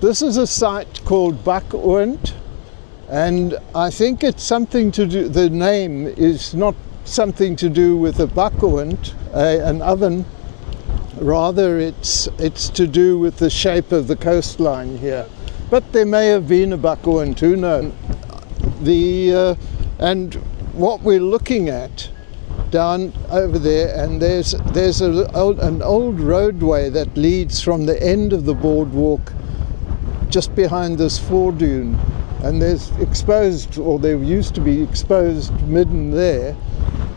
This is a site called Bakoend, and I think it's something to do, the name is not something to do with a Bakoend, an oven. Rather, it's to do with the shape of the coastline here. But there may have been a Bakoend, who knows? And what we're looking at down over there, and there's an old roadway that leads from the end of the boardwalk just behind this foredune, and there's exposed, or there used to be exposed midden there,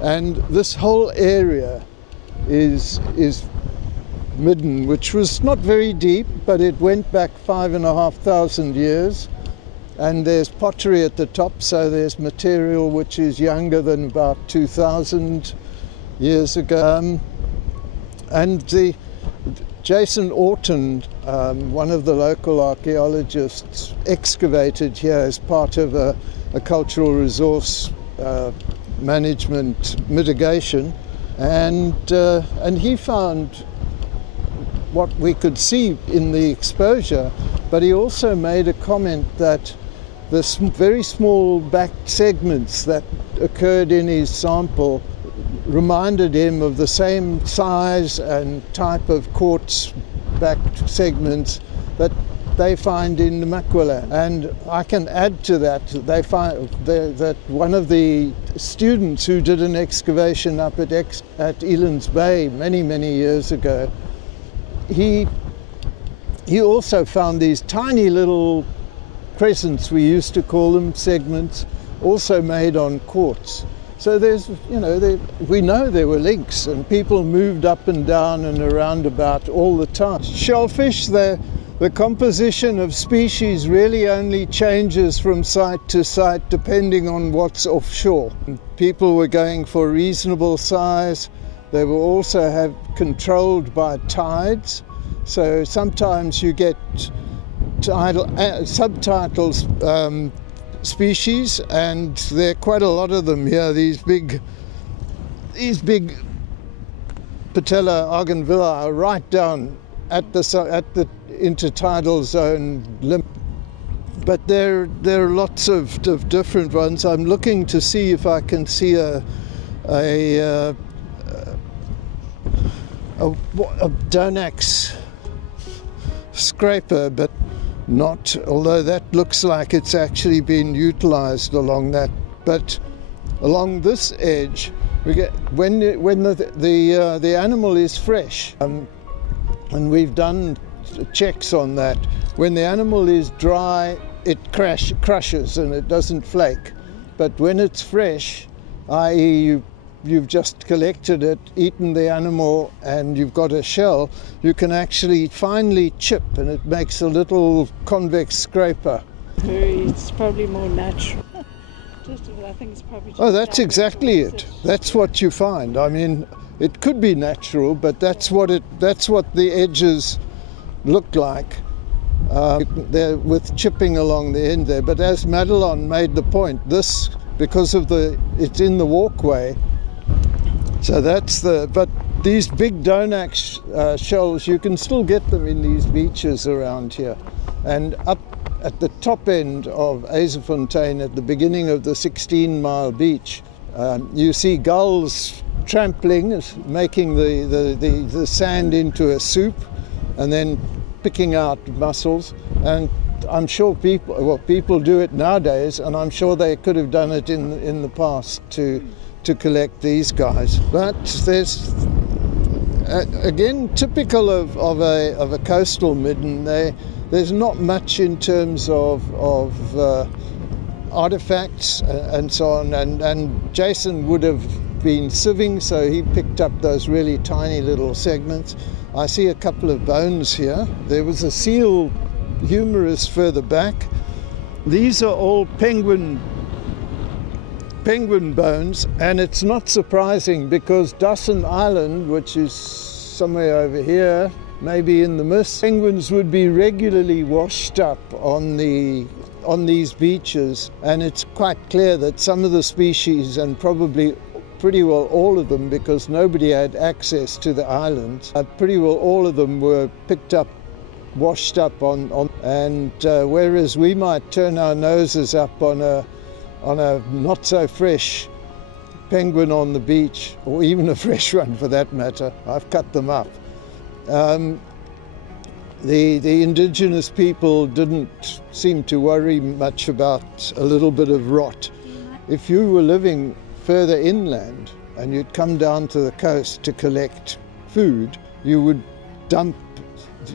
and this whole area is midden, which was not very deep, but it went back 5,500 years. And there's pottery at the top, so there's material which is younger than about 2,000 years ago. And Jason Orton, one of the local archaeologists, excavated here as part of a cultural resource management mitigation, and he found what we could see in the exposure, but he also made a comment that the very small back segments that occurred in his sample reminded him of the same size and type of quartz back segments that they find in the Makwaland. And I can add to that, they find that one of the students who did an excavation up at Elands Bay many, many years ago, he also found these tiny little crescents, we used to call them, segments, also made on quartz. So there's, we know there were links, and people moved up and down and around about all the time. Shellfish, the composition of species really only changes from site to site depending on what's offshore. People were going for reasonable size. They were also controlled by tides. So sometimes you get subtitles species, and there are quite a lot of them here. These big Patella arganvilla are right down at the intertidal zone limit. But there are lots of different ones. I'm looking to see if I can see a Donax scraper, but not, although that looks like it's actually been utilized along that. But along this edge, we get when the animal is fresh, and we've done checks on that. When the animal is dry, it crushes and it doesn't flake. But when it's fresh, i.e. you've just collected it, eaten the animal, and you've got a shell, you can actually finely chip, and it makes a little convex scraper. It's probably more natural. I think it's probably just that's exactly it. That's what you find. I mean, it could be natural, but that's what the edges look like. They're with chipping along the end there. But as Madelon made the point, this, because of it's in the walkway. So but these big Donax shells, you can still get them in these beaches around here. And up at the top end of Yzerfontein, at the beginning of the 16-mile beach, you see gulls trampling, making the sand into a soup, and then picking out mussels. And I'm sure people do it nowadays, and I'm sure they could have done it in the past to collect these guys. But there's again, typical of a coastal midden, there's not much in terms of artifacts and so on. And Jason would have been sieving, so he picked up those really tiny little segments. I see a couple of bones here. There was a seal humerus further back. These are all penguin bones, and it's not surprising because Dawson Island, which is somewhere over here, maybe in the mist, penguins would be regularly washed up on these beaches, and it's quite clear that some of the species, and probably pretty well all of them, because nobody had access to the islands, pretty well all of them were picked up, washed up on And whereas we might turn our noses up on a not so fresh penguin on the beach, or even a fresh one for that matter, I've cut them up. The indigenous people didn't seem to worry much about a little bit of rot. If you were living further inland and you'd come down to the coast to collect food, you would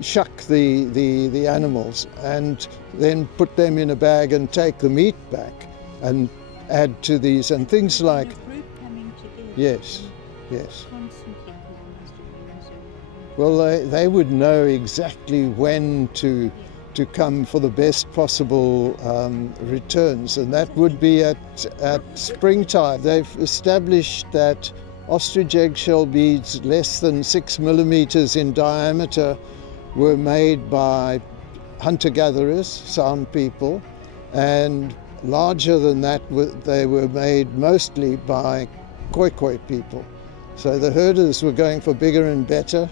shuck the animals and then put them in a bag and take the meat back and add to these, and things like... A group coming together. Yes, yes. Constantly colonized. Well, they would know exactly when to come for the best possible returns, and that would be at springtime. They've established that ostrich eggshell beads less than 6 millimeters in diameter were made by hunter-gatherers, Sound people, and larger than that they were made mostly by Khoikhoi people. So the herders were going for bigger and better.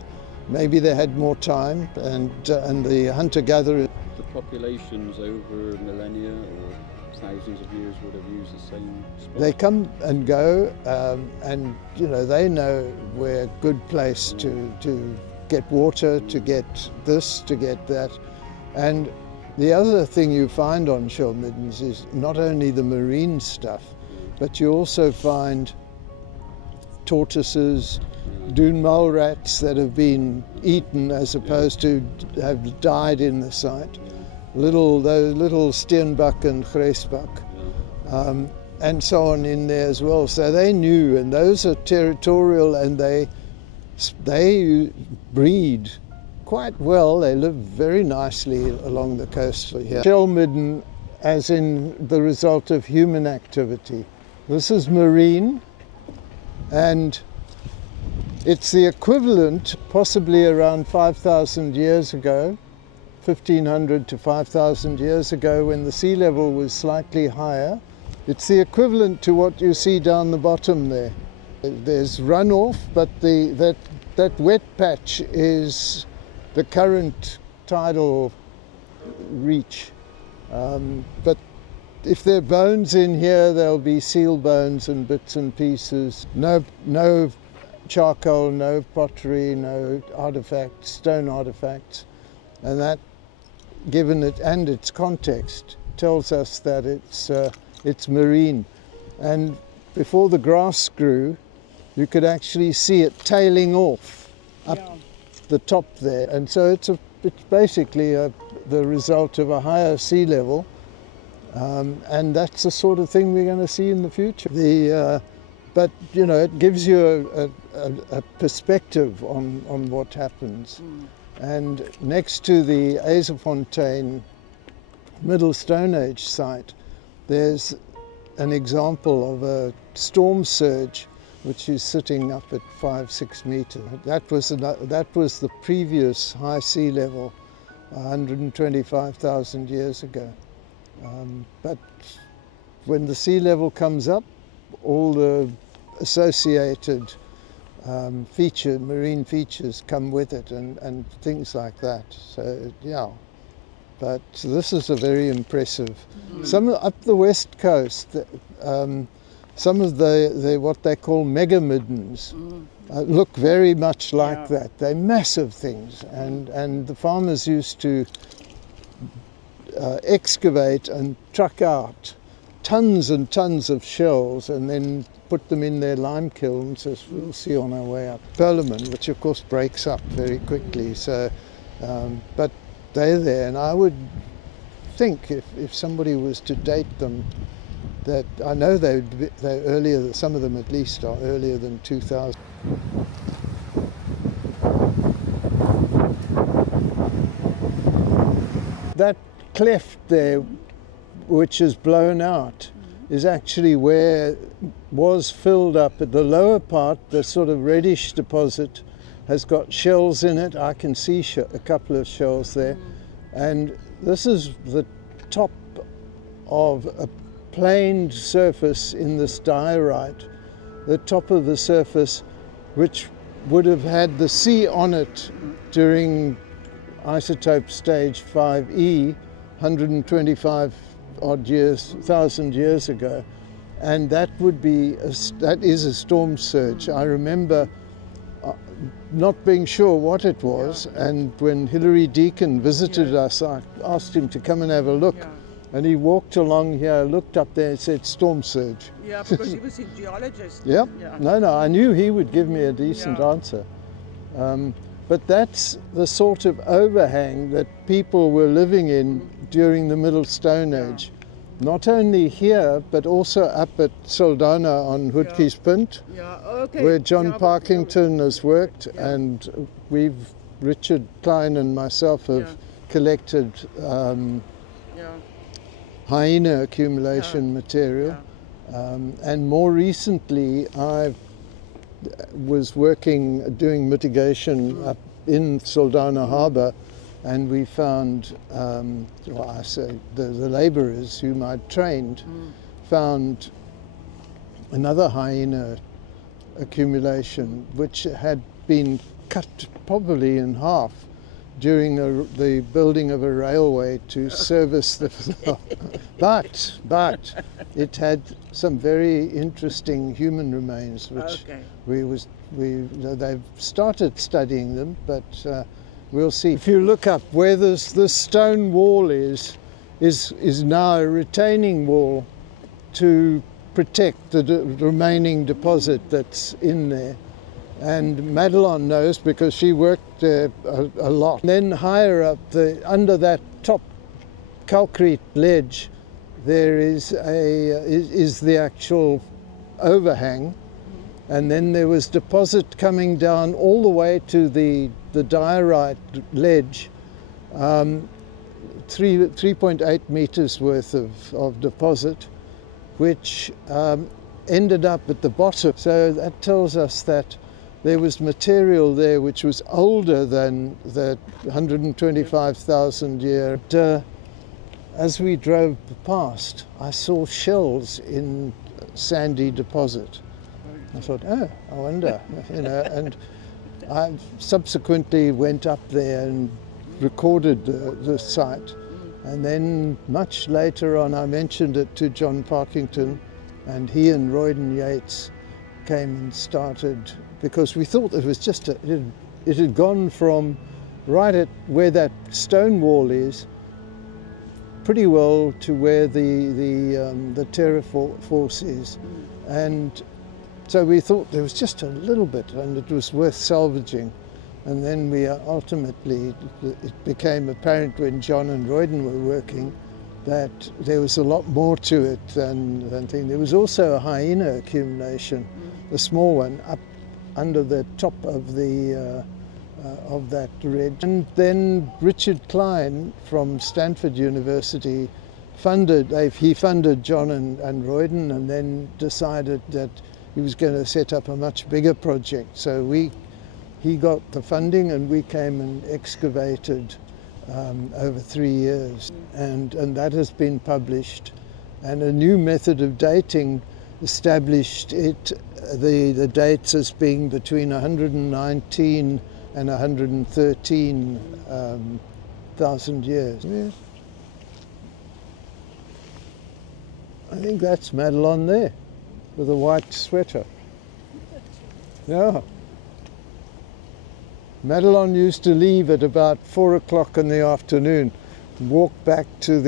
Maybe they had more time, and the hunter-gatherers... The populations over millennia or thousands of years would have used the same spot? They come and go, and they know where a good place to get water, to get this, to get that. And the other thing you find on shell middens is not only the marine stuff, but you also find tortoises, dune mole rats that have been eaten as opposed to have died in the site. Those little steenbok and gresbok, and so on in there as well. So they knew, and those are territorial, and they breed quite well. They live very nicely along the coast here. Shell midden, as in the result of human activity. This is marine, and it's the equivalent, possibly around 5,000 years ago, 1,500 to 5,000 years ago, when the sea level was slightly higher. It's the equivalent to what you see down the bottom there. There's runoff, but that wet patch is the current tidal reach. But if there are bones in here, there'll be seal bones and bits and pieces. No charcoal, no pottery, no artifacts, stone artifacts. And that, given it and its context, tells us that it's marine. And before the grass grew, you could actually see it tailing off up the top there. And so it's basically the result of a higher sea level. And that's the sort of thing we're going to see in the future. But it gives you a perspective on what happens. And next to the Yzerfontein Middle Stone Age site, there's an example of a storm surge which is sitting up at 5-6 meters. That was the previous high sea level 125,000 years ago. But when the sea level comes up, all the associated marine features come with it, and things like that. So yeah, but this is a very impressive. Some up the west coast, some of the what they call mega middens look very much like that. They're massive things, and the farmers used to excavate and truck out tons and tons of shells and then put them in their lime kilns, as we'll see on our way up. Perlman, which of course breaks up very quickly. So, but they're there, and I would think if somebody was to date them, that I know they're earlier. Some of them at least are earlier than 2000. That cleft there, which is blown out, is actually where was filled up. At the lower part, the sort of reddish deposit has got shells in it. I can see a couple of shells there. And this is the top of a planed surface in this diorite, the top of the surface, which would have had the sea on it during isotope stage 5E, 125 odd years, 1,000 years ago, and that would be that is a storm surge. I remember not being sure what it was, and when Hilary Deacon visited us, I asked him to come and have a look. And he walked along here, looked up there and said, storm surge. Yeah, because he was a geologist. Yeah. No, I knew he would give me a decent answer. But that's the sort of overhang that people were living in during the Middle Stone Age. Not only here, but also up at Saldanha on Hoodke's Punt, where John Parkington has worked, and Richard Klein and myself have collected hyena accumulation material. And more recently, I was doing mitigation up in Saldanha Harbour, and we found, the labourers whom I'd trained found another hyena accumulation which had been cut probably in half during the building of a railway to service the but it had some very interesting human remains which they've started studying them, but we'll see. If you look up where this stone wall is now a retaining wall to protect the remaining deposit that's in there. And Madelon knows because she worked there a lot. Then higher up, under that top calcrete ledge, there is the actual overhang, and then there was deposit coming down all the way to the diorite ledge, 3.8 meters worth of deposit, which ended up at the bottom. So that tells us that there was material there which was older than the 125,000 year. As we drove past, I saw shells in sandy deposit. I thought, oh, I wonder, and I subsequently went up there and recorded the site. And then much later on, I mentioned it to John Parkington, and he and Royden Yates came and started, because we thought it was just it had gone from right at where that stone wall is pretty well to where the terra force is, and so we thought there was just a little bit and it was worth salvaging. And then we ultimately, it became apparent when John and Royden were working that there was a lot more to it than thing. There was also a hyena accumulation, a small one, up under the top of that ridge. And then Richard Klein from Stanford University funded John and Royden, and then decided that he was going to set up a much bigger project. So he got the funding and we came and excavated over 3 years, and that has been published. And a new method of dating established the dates as being between 119 and 113,000 years. Yeah. I think that's Madelon there with a white sweater. Yeah. Madelon used to leave at about 4 o'clock in the afternoon, walk back to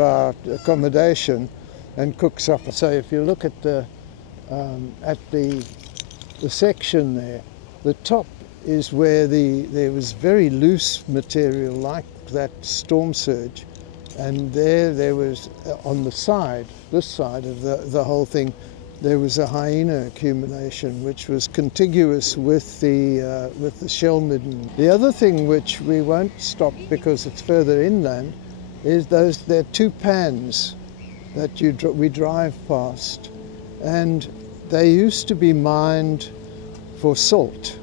our accommodation and cook supper. So if you look at the section there, the top is where there was very loose material like that storm surge, and there was on the side, this side of the whole thing, there was a hyena accumulation which was contiguous with the shell midden. The other thing which we won't stop because it's further inland is there are two pans that we drive past, and they used to be mined for salt.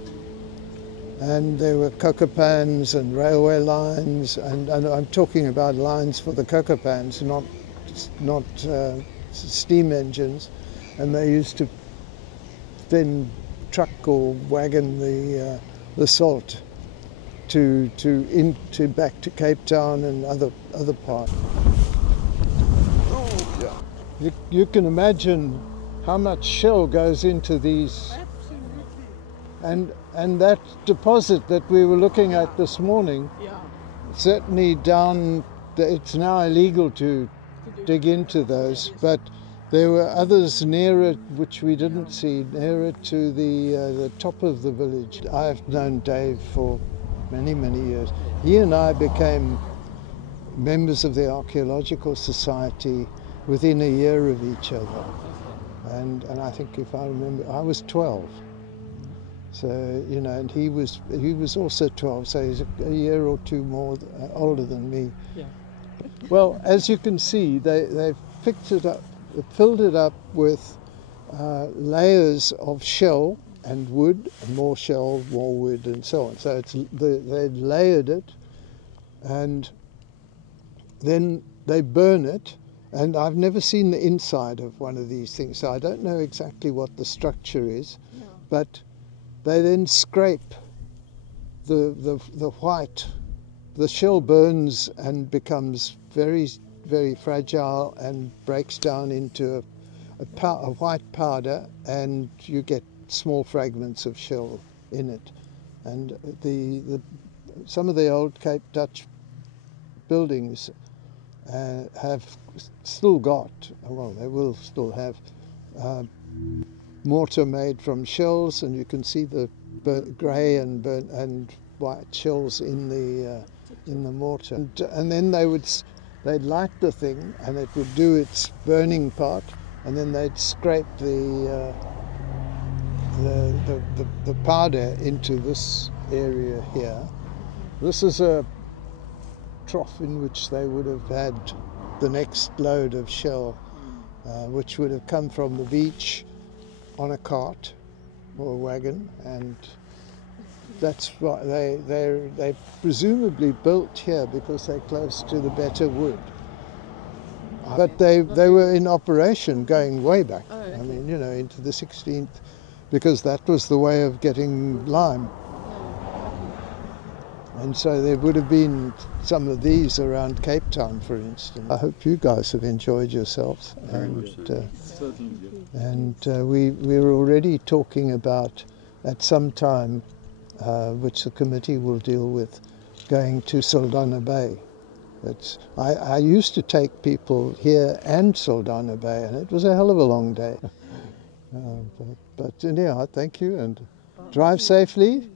And there were coker pans and railway lines, and I'm talking about lines for the coker pans, not steam engines. And they used to then truck or wagon the salt into back to Cape Town and other parts. Oh, yeah. You can imagine how much shell goes into these. Absolutely. And that deposit that we were looking at this morning, Yeah. certainly down, it's now illegal to dig into those, but there were others near it which we didn't see, nearer to the top of the village. I've known Dave for many, many years. He and I became members of the Archaeological Society within a year of each other. And I think, if I remember, I was 12. So, you know, and he was also 12, so he's a year or two more older than me. Yeah. Well, as you can see, they've picked it up, filled it up with layers of shell and wood, and more shell, more wood, and so on. So they layered it, and then they burn it. And I've never seen the inside of one of these things, so I don't know exactly what the structure is, No. but they then scrape the white. The shell burns and becomes very, very fragile and breaks down into a white powder, and you get small fragments of shell in it. And some of the old Cape Dutch buildings have still got, well, they will still have mortar made from shells, and you can see the grey and white shells in the mortar. And then they'd light the thing, and it would do its burning part, and then they'd scrape the powder into this area here. This is a trough in which they would have had the next load of shell, which would have come from the beach on a cart or a wagon, and that's why they presumably built here because they're close to the better wood. But they were in operation going way back. Oh, okay. I mean, you know, into the 16th, because that was the way of getting lime. And so there would have been some of these around Cape Town, for instance. I hope you guys have enjoyed yourselves. And we're already talking about, at some time, which the committee will deal with, going to Saldanha Bay. I used to take people here and Saldanha Bay, and it was a hell of a long day. But anyhow, thank you, and drive safely.